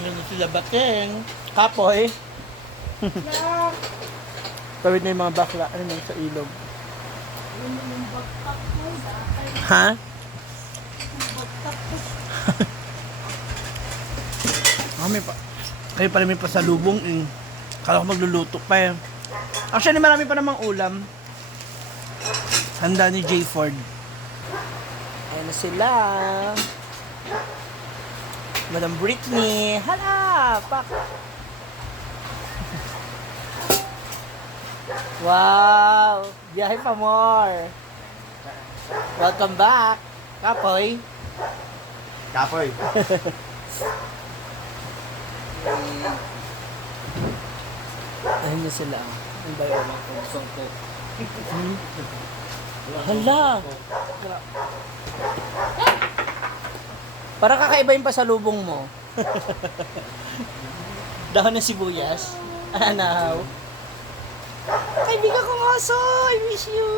Ano na sila bating? Kapoy. Tawid na yung mga bakla. Ano na sa ilog? Ha? May pa. Kayo pala may pasalubong eh. Kala ko magluluto pa eh. Actually, marami pa namang ulam. Handa ni J. Ford. Ayan na sila. Madam Britney. Hala! Pak! Wow! Biyahe pa more. Welcome back. Kapoy. Kapoy. Ayun na sila. Ang bayo lang kung songko. Hala! Para kakaiba yung pasalubong mo. Dahon ng sibuyas. Anaw. Kaibigan kong oso! I miss you!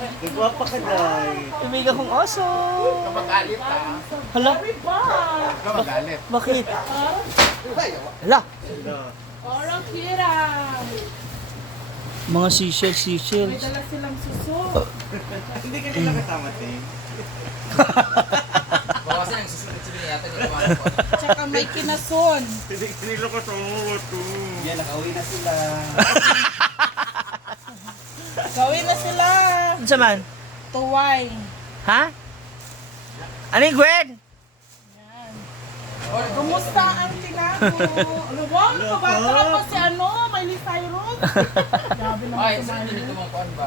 Nagwapa ka, Day. Kaibigan kong oso! Kamagalit, ha? Hala? Kamagalit. Bakit? Hala! Orang hirang. Mga seashells. May dala silang suso. Hindi ka nila kasama, Ting. Bawasan ang susunod sila yata ni Juan po. Tsaka may kinason. Hindi nila kasama ito. Yan, nakauwi na sila. Gawin na sila. Ano sa man? Tuway. Ha? Ano yung Gwen? Yan. Kumusta ang tinago? Ano ba? Kabata pa si ano? Miley Cyrus. Grabe naman Ay, si saan Miley. dito mga kuan ba?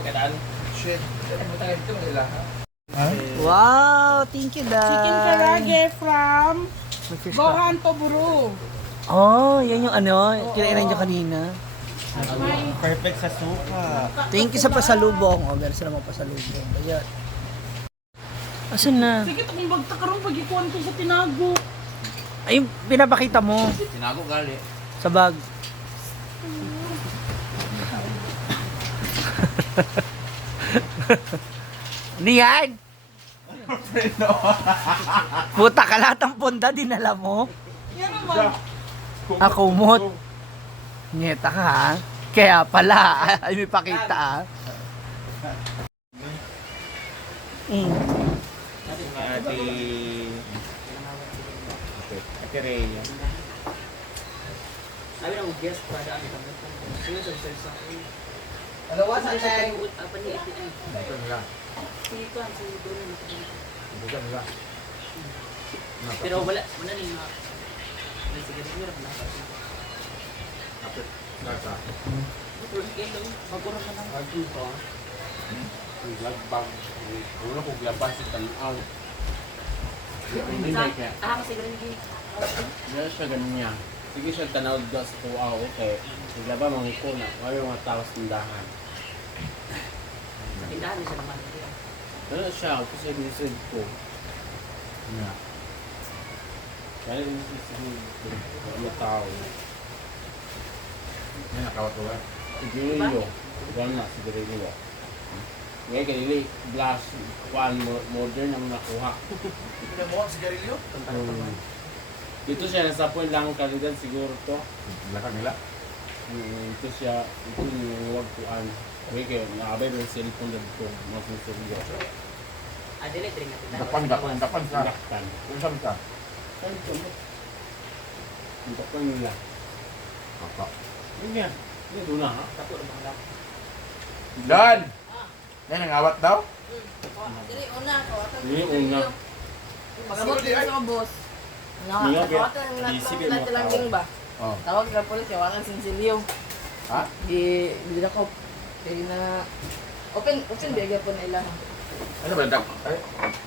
Magandaan. Shit. Matagal dito nila ha? Wow! Thank you, Dad. Chicken karage from Gohan Toburu. Oh, yan yung ano. Kinain nyo kanina. May Perfect sa suka. Thank you sa pasalubong. Oh, meron sila mga pasalubong. Ayan. Asan na? sige itong bagta karon pag ikuan ko sa tinago. Ay, pinapakita mo Tinago gali. sa bag. Ano yan? Puta ka lahat ng punda, dinala mo. Yan naman. Akumot. Nyeta ka ha. Kaya pala, ay may pakita ha. Ate... Ate Rhea. Sabi ng guest pa daan kami. Sino sa sa Alawa sa tayo. apa ni ATM? Ito nila. Sito ang sito na. Ito nila. Pero wala ni nga. May sige siguro na. Kapit. Nasa. Pero ito magkuro ka nang Ito ito. Lagbang. Wala kong labas sa tanaw. Ah, kasi ganun din. Diyan siya ganun niya. Sige siya tanaw doon sa tuwa, okay. Sila ba mga kuna? Wala yung mga tao sa tindahan. Sa tindahan siya naman. Ano siya? Kasi binisig ko. Nga. Kaya binisig ko. Mga tao. May nakawatuwa. Siguro wala na, siguro nyo. Ngayon kanili, blast, kuan, modern ang nakuha. Ito mo ang sigarilyo? Dito siya, nasa point lang ang kalidad siguro to. Belakang nila. Ito siya, ito yung wag kuan. Okay, kayo, nakabay mo yung cellphone na dito, mga sinseryo. Ah, delete rin natin. Dapan sa. Laktan. Kung saan ka? Saan ito mo? Ito pa nila. Apa? Yun yan. Yan doon na ha? Tapo ng mga lap. Dan! Yan ang awat daw? Dili una ko. Hindi yung una. Pagabot ko sa boss. Hindi nga, Nakawatan isipin mo. lang din ba? Oh. Tawag ka pulis, walang sinsilyo. Ha? Di na ko. Kaya na open bigay po na ilang. Ano ba?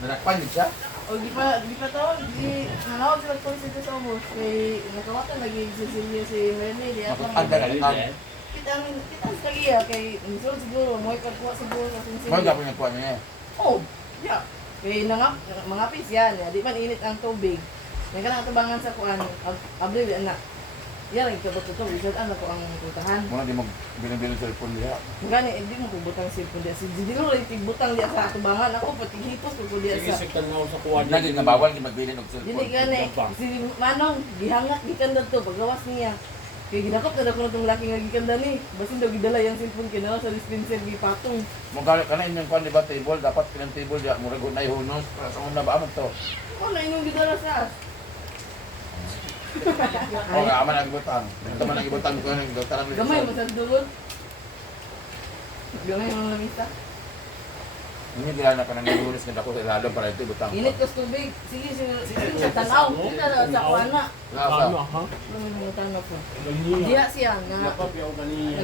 Nanakpan din siya? O di pa tawag, di nanawag sila pulis dito sa boss. Kay nakawatan lagi sinsilyo si Merly. Di ako Ang dagat. Kitang kagiya kay misol siguro mo ipagkuha siguro sa Mga sinsilyo. gapon yung kuha niya eh. Oh, yeah. Kay mga pis yan, di man init ang tubig. May kanang tubangan sa kuan, abril na. Yan, ikabot-utong. Isadaan ako ang putahan. Muna di mo binibili ng cellphone diha. Gani, hindi mo kubutang sipon diya. Si Dino rin tigbutang diya sa atubangan. Ako, pati hipos ko diya Sige, sa... sige, tanaw sa kuwan. Lagi nga bawal di magbili ng cellphone. Dili gani. Si Manong, gihangat, gikanda to. Paggawas niya. Kaya ginakop na ako na itong laki nga gikanda ni. Basin daw gidala yung cellphone kinawa sa dispenser gipatong. Mo gali kana inyong kwan di ba table dapat kinang table diha murag unay hunos para sa una ba amon to. Ano na inyong gidala sa as? O nga aman ang ibutang. Ito man ang ibutang ko nang doktoran. Gamay mo sa dulod. Gamay mo lang isa. Ini dila na kanang hunos nga dako sa ilado para ito ibutang. Init ko sa tubig. Sige, sa tanaw. Kita na sa kuana. Ano, ha? Ano tanaw ko. Ganyan. Diya siya nga. Napapiyaw kanina.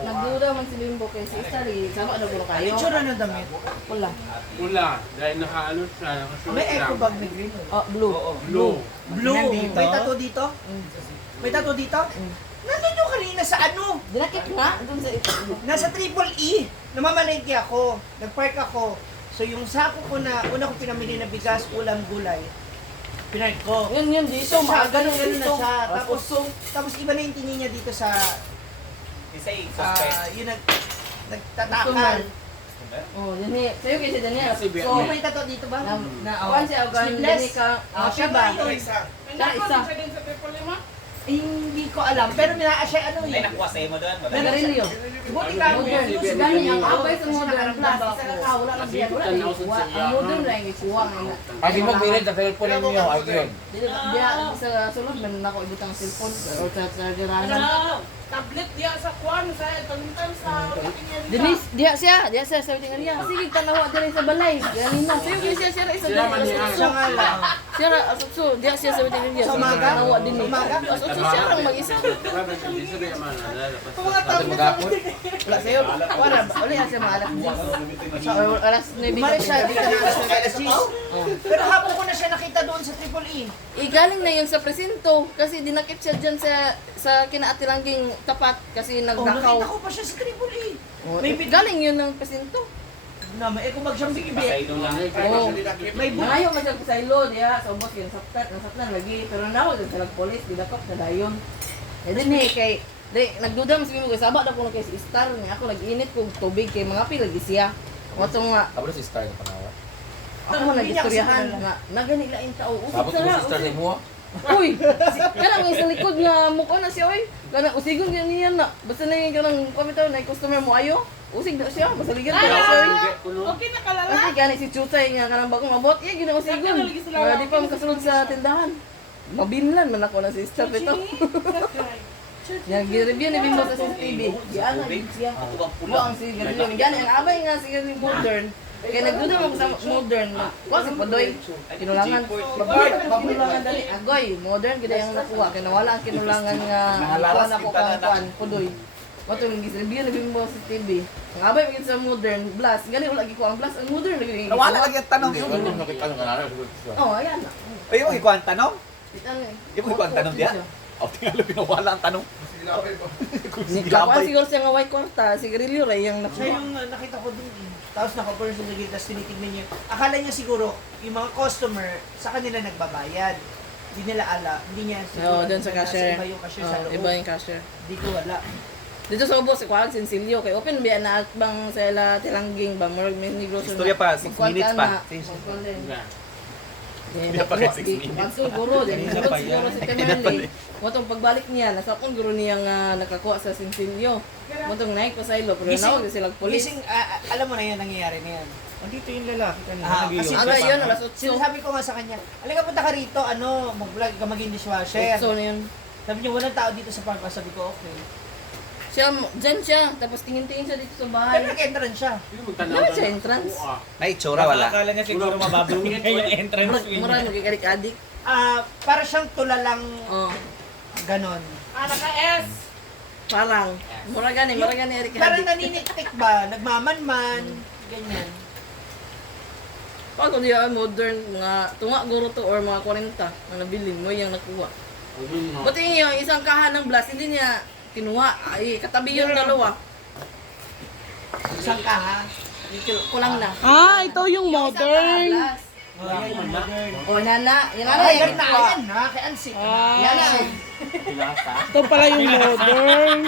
Nagduda man si Limbo kay si Istari. Sama na ko kayo. Itsura ng damit. Wala. Pula, dahil nakaano siya, nakasuot May eco lang. bag na green. Oh, blue. Blue. Blue. Nandito? May tattoo dito? May tattoo dito? Nandun yung kanina sa ano? Dinakit nga. Doon sa Nasa Triple E. Namamalengke ako. Nagpark ako. So yung sako ko na, una ko pinamili na bigas, ulam, gulay. Pinark ko. Yun, dito. So, Ganun ganun na dito. siya. Tapos iba na yung tingin niya dito sa, yun nagtatakal. Oh, dini. Sa'yo kasi Daniel. Kasi So, So, may tattoo dito ba? kuwan siya. Sleeveless? Dini ka. Siya ba? Siya isa. Eh, hindi ko alam. Pero siya ano Ay, eh. nakuha sa'yo mo doon. Nagarilyo. Buti ka Modern. modern. Gani ang abay sa modern plus. Isa ka wala nang biyan. Wala nang ikuha. Ang modern lang ikuha nga. Ay mo bilin sa cellphone ninyo ay yun. Diya sa sulod man ako ibutang cellphone o sa chargeranan. Tablet dia sa kwan sa tantan sa Dinis, diya siya sa tingnan. Sige tanawa diri sa balay. Gani na. Sayo kay siya isa Sila man niya. Siya nga lang. Siya ra asutso, diya siya sa tingnan niya. Sa umaga? Tanawa din ni. Umaga? Asutso siya lang mag-isa. Hindi sa kaya man. Ate magapon. Wala sayo. Wala siya maalas diya. Sa alas 9 Umalis siya dito na alas 10. Pero hapon ko na siya nakita doon sa Triple E. Galing na yun sa presinto kasi dinakip siya dyan sa kinaatirangking tapat kasi Oh, nagnakaw. nakita ko pa siya sa Triple E. Oh, May bid- galing yun ng presinto. Na, may kung magsiyang bigibig. Pasaydo lang. Oh. May book. Nangayo man siya sa ilo diya, sa ubos yun, nasaptan lagi. Pero nawag din sa polis, dinakop na dayon. Eh din kay nagduda man siguro kay sabak na ko kay si Star niya ako nag-init kog tubig kay mga pil lagi siya. Wato nga Abo si Star na panawa. ako nagistoryahan nga nagani lain tao. Sabot mo si Star sa imo. Uy, kana nga sa likod nga mukha na siya oy. Kana usigon gyud niya na. Basta na yung kanang pamitaw na customer mo ayo. Usig na siya, basaligan ka na siya oy. Okay na kalala. Kasi gani si Chutay nga kanang bagong mabot, iya gina usigon. Wala di pa makasulod sa tindahan. Mabinlan man ako na si Star ito. Yang gi-review ni Bimbo sa CCTV. Diyan na siya. Mo ang si Garillo. Gani ang abay nga si Garillo modern. Kaya nagduda mo sa modern. Kuha si Padoy. Kinulangan. Kinulangan dali. Agoy, modern gid ang nakuha. Kaya nawala ang kinulangan nga kuha na ko kuan Padoy. Wato yung review ni Bimbo sa TV. Ang abay maging sa modern blast. Gani wala gi ko ang blast. Ang modern lagi. Nawala lagi ang tanong Yun yun. yung nakita ng kanara. Oh, ayan na. Ay, yung ikaw ang tanong? Itan eh. Yung ikaw ang tanong diya? O, tingnan lang pinawala ang tanong. Nikakuha siguro siya nga white kwarta. Si Garillo ray yung Siya nakuha. yung nakita ko doon eh. Tapos naka-person lagi, tapos tinitignan niya. Akala niya siguro, yung mga customer, sa kanila nagbabayad. Hindi nila alam. Hindi niya Oo, doon sa nasa cashier. Iba yung cashier sa Oh, loob. iba yung cashier. Hindi ko wala. Dito sa ubos, kuha si Silio. Kay open biya na at bang sa ila tilangging ba? Murag may negosyo Istorya pa, 6 minutes pa. Hindi pa kaya 6 minutes. Pansul guro, din sunod siguro si Temerli. Motong pagbalik niya, nasa akong guro niya nga nakakuha sa Sinsilio. Motong naik ko sa ilo, pero Gising- nawag sila polis. Gising, alam mo na yan, nangyayari na yan. Andito yung lalaki kanina. Kasi Aga yun, alas 8. sinasabi ko nga sa kanya, alin ka punta ka rito, mag-vlog ka maging dishwasher. So na yun. Sabi niya, walang tao dito sa park. Sabi ko, okay. Siya, dyan siya, tapos tingin-tingin siya dito sa Pero bahay. nag-entrance siya. Wala siya entrance. May itsura, wala. Akala niya siguro mababungin niya yung entrance fee niya. Murag magkikarik-adik. Para siyang tulalang Oh, ganon. Naka-S. parang. Murag gani Eric Parang Hadik. naniniktik ba? Nagmamanman. Ganyan. Pag diya modern, mga tunga guro to or mga 40 na nabilin mo yung nakuha. Buti yung isang kahan ng blast, hindi niya kinuha. Ay, katabi yung dalawa. Isang kaha. Kulang na. Ah, ito yung Yung isang kaha, modern. blast. Oh, yan yung modern. O, nana. Yan na. Ay, Yan yan na, na. yan na. Kay Ansi. Yan na. Pilasta. Ito pala yung modern.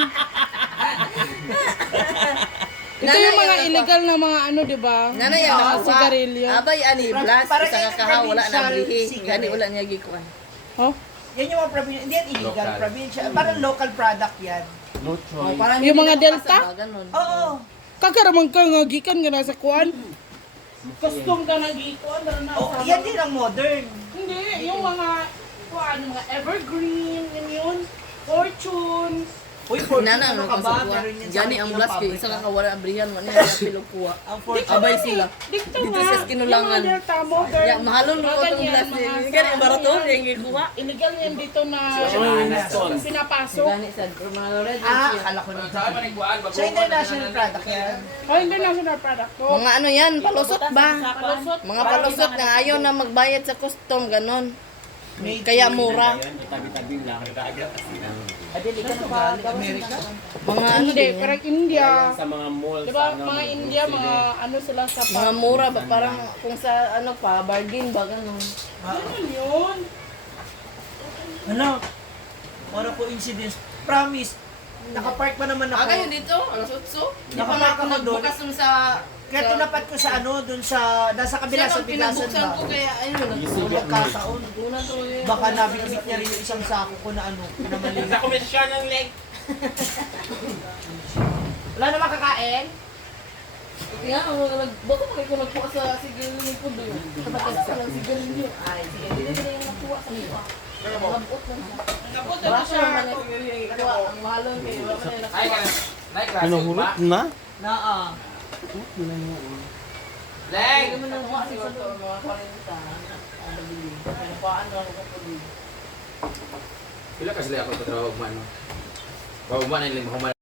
Ito yung mga illegal na mga ano, di ba? Nana yan. Mga sigarilyo. Abay, ani, blast. Parang Isa yung kakaha, wala na provincial blihi. cigarette. Gani, wala niya gikuan. Oh? Yan yung mga provincial. Hindi yan illegal. Local. Provincial. Parang local product yan. No O, choice. parang Yung hindi mga na Delta? makasaba, ganun. Oo. Kakaramang ka nga gikan nga nasa kuan. Custom ka na dito, ano na Oh, yan din ang modern. Hindi, yung mga kuan, mga evergreen, yun. Fortune. Uy, Fortune, Nana, ano ano ka ka ba? sa kuha? Meron yan sa Gani ang aking blast kay pabrika. isa ka kawala ang brihan man niya pilukuha. Ang Fortune. Abay sila. Dito Dito nga. sa Kinulangan. Yung mga Delta, modern. Ya, mahalon mo Mga itong ganyan, blast mga niya. sa Gani, ano barato, yan. yung gikuha. Illegal yan dito na Stone. pinapasok. Gani sa mga red Ah, siya. akala ko na. Sa paniguan, Sa international product yan. Oh, international product ko. Mga ano yan, palusot ba? Palusot. Mga palusot na ayaw na magbayad sa custom, ganon. Made Kaya in mura. Tabi-tabi lang. Adili ka na ba? Amerika? Mga ano Hindi, din yan. parang India. Sa mga mall. Diba, sa ano, mga India, mga ano sila sa Mga mura ba? Parang kung sa ano pa, bargain ba, ganon. Ano yun? Ano? Para coincidence. Promise. Nakapark pa naman ako. Kayo dito, alas 8. Di pa Nakapark ako ako doon. nagbukas nung sa... Kaya tinapat ko sa ano, dun sa, nasa kabila sa bigasan pinabuksan ba? ko kaya ayun. Kung magkataon. Una to eh. Baka nabigit niya rin yung isang sako ko na ano, na mali. Sa komisyon ng leg. Wala na makakain? Kaya ako baka ko nagkuha sa sigarilyo ng pundo yun. Asa ka ng sigarilyo? Ay, sige, hindi na yung nakuha sa mukha. Labot lang siya. Kapot Wala na siya siya. naman yung sigarilyo yung ikuha. Ang mahalon kayo. Wala man yung Ay, nakuha. naik klase ba? na? Naa. Leng! Hindi naman nakuha siguro to, mga 40. Ano bili? Nakuhaan lang ako po din. Pila ka sila ako patrawa ugman. Ba ugman ay limang